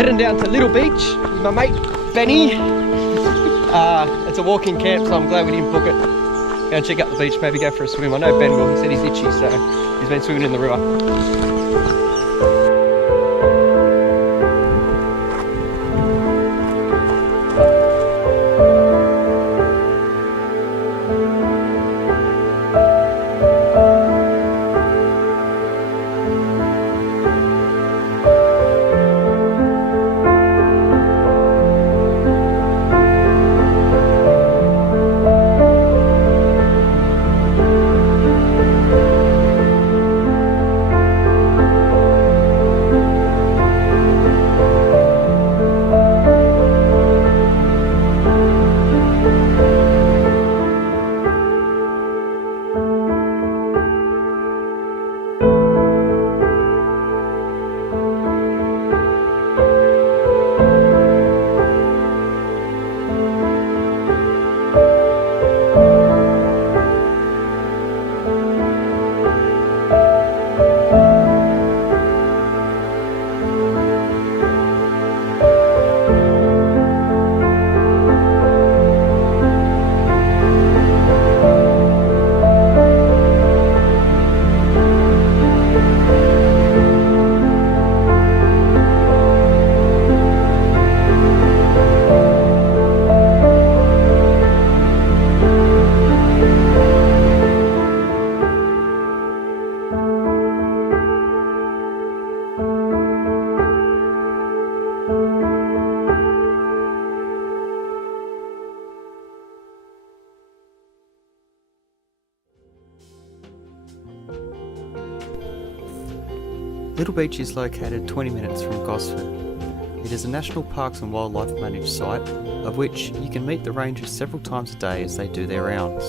Heading down to Little Beach with my mate Benny. It's a walking camp, so I'm glad we didn't book it. Go and check out the beach, maybe go for a swim. I know Ben will, he said he's itchy, so he's been swimming in the river. Little Beach is located 20 minutes from Gosford. It is a National Parks and Wildlife managed site, of which you can meet the rangers several times a day as they do their rounds.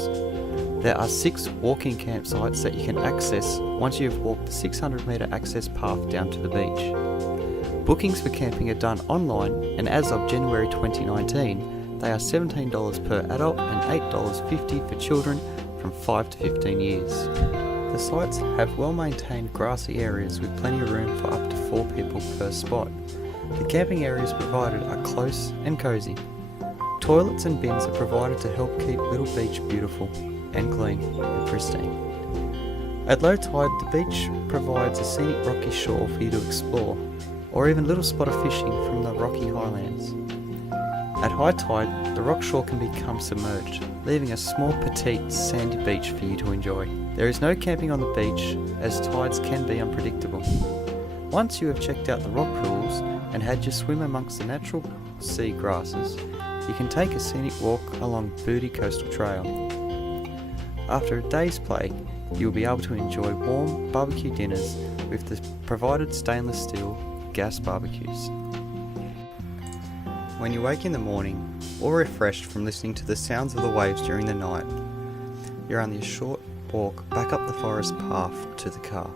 There are 6 walking campsites that you can access once you have walked the 600 metre access path down to the beach. Bookings for camping are done online, and as of January 2019, they are $17 per adult and $8.50 for children from 5 to 15 years. The sites have well maintained grassy areas with plenty of room for up to 4 people per spot. The camping areas provided are close and cosy. Toilets and bins are provided to help keep Little Beach beautiful and clean and pristine. At low tide, the beach provides a scenic rocky shore for you to explore, or even a little spot of fishing from the rocky highlands. At high tide, the rock shore can become submerged, leaving a small petite sandy beach for you to enjoy. There is no camping on the beach, as tides can be unpredictable. Once you have checked out the rock pools and had your swim amongst the natural sea grasses, you can take a scenic walk along Bouddi Coastal Trail. After a day's play, you will be able to enjoy warm barbecue dinners with the provided stainless steel gas barbecues. When you wake in the morning, all refreshed from listening to the sounds of the waves during the night, you're only a short walk back up the forest path to the car.